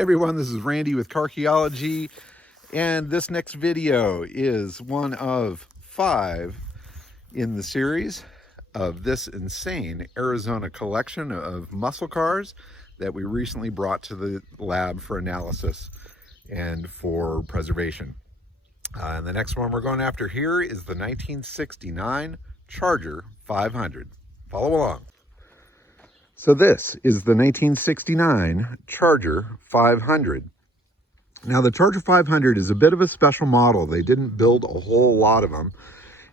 everyone, this is Randy with Carchaeology, and this next video is one of 5 in the series of this insane Arizona collection of muscle cars that we recently brought to the lab for analysis and for preservation. And the next one we're going after here is the 1969 Charger 500. Follow along. So this is the 1969 Charger 500. Now the Charger 500 is a bit of a special model. They didn't build a whole lot of them,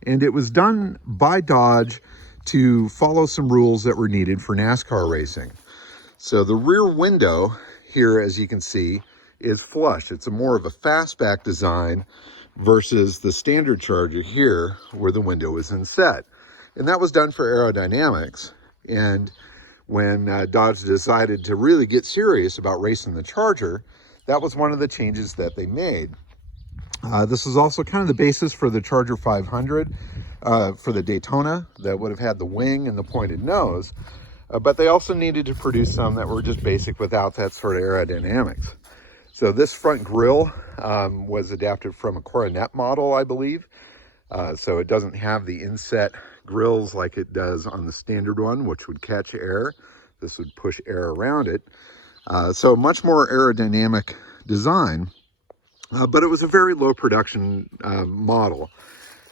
and it was done by Dodge to follow some rules that were needed for NASCAR racing. So the rear window here, as you can see, is flush. It's more of a fastback design versus the standard Charger here where the window is inset. And that was done for aerodynamics. And when Dodge decided to really get serious about racing the Charger, that was one of the changes that they made. This is also kind of the basis for the Charger 500 for the Daytona that would have had the wing and the pointed nose. But they also needed to produce some that were just basic without that sort of aerodynamics. So this front grille was adapted from a Coronet model, I believe. So it doesn't have the inset grills like it does on the standard one, which would catch air. This would push air around it. So much more aerodynamic design, but it was a very low production model.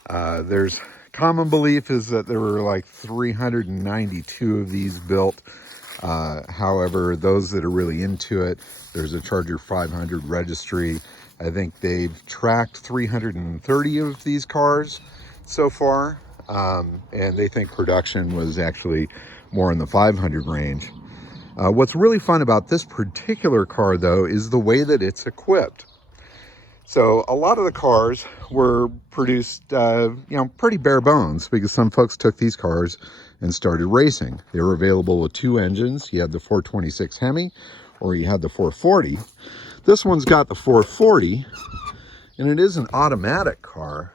There's common belief is that there were like 392 of these built. However, those that are really into it, there's a Charger 500 registry. I think they've tracked 330 of these cars so far, and they think production was actually more in the 500 range. What's really fun about this particular car, though, is the way that it's equipped. So a lot of the cars were produced, pretty bare bones, because some folks took these cars and started racing. They were available with 2 engines. You had the 426 Hemi, or you had the 440. This one's got the 440, and it is an automatic car.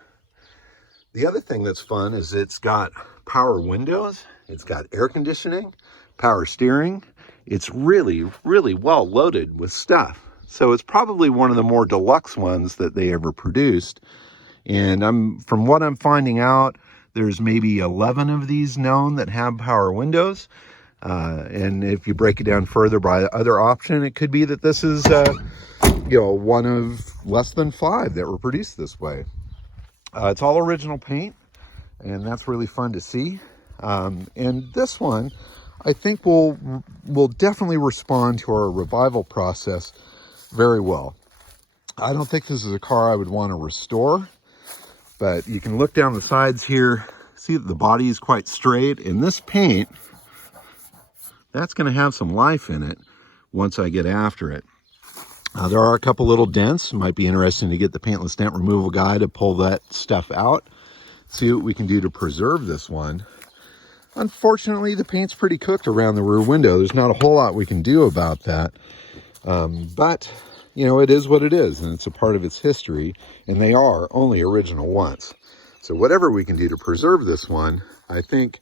The other thing that's fun is it's got power windows, it's got air conditioning, power steering. It's really, really well loaded with stuff. So it's probably one of the more deluxe ones that they ever produced. And from what I'm finding out, there's maybe 11 of these known that have power windows. And if you break it down further by the other option, it could be that this is, one of less than 5 that were produced this way. It's all original paint, and that's really fun to see. And this one, I think will definitely respond to our revival process very well. I don't think this is a car I would want to restore, but you can look down the sides here, see that the body is quite straight, and this paint, that's going to have some life in it once I get after it. There are a couple little dents. It might be interesting to get the paintless dent removal guy to pull that stuff out, see what we can do to preserve this one. Unfortunately, the paint's pretty cooked around the rear window. There's not a whole lot we can do about that. But, it is what it is, and it's a part of its history, and they are only original once. So whatever we can do to preserve this one, I think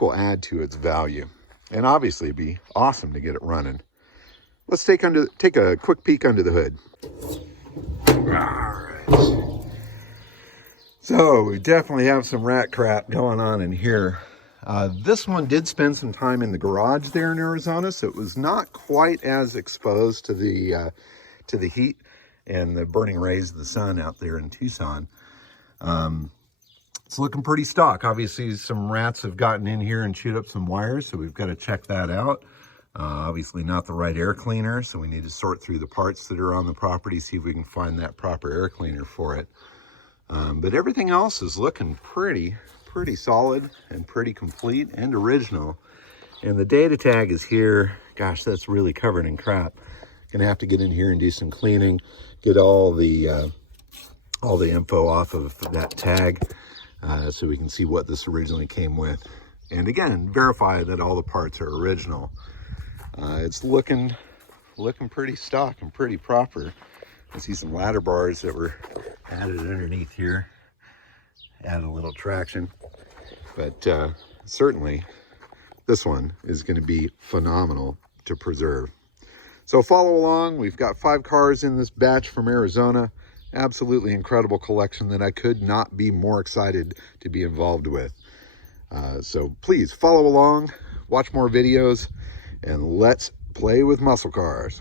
will add to its value. And obviously it'd be awesome to get it running. Let's take a quick peek under the hood. All right. So we definitely have some rat crap going on in here. This one did spend some time in the garage there in Arizona, so it was not quite as exposed to the heat and the burning rays of the sun out there in Tucson. It's looking pretty stock. Obviously, some rats have gotten in here and chewed up some wires, so we've got to check that out. Obviously not the right air cleaner, so we need to sort through the parts that are on the property, see if we can find that proper air cleaner for it. But everything else is looking pretty solid and pretty complete and original. And the data tag is here. Gosh, that's really covered in crap. Gonna have to get in here and do some cleaning, get all the info off of that tag, so we can see what this originally came with. And again, verify that all the parts are original. It's looking pretty stock and pretty proper. I see some ladder bars that were added underneath here. Add a little traction, but certainly this one is going to be phenomenal to preserve. So follow along. We've got 5 cars in this batch from Arizona. Absolutely incredible collection that I could not be more excited to be involved with. So please follow along, watch more videos, and let's play with muscle cars.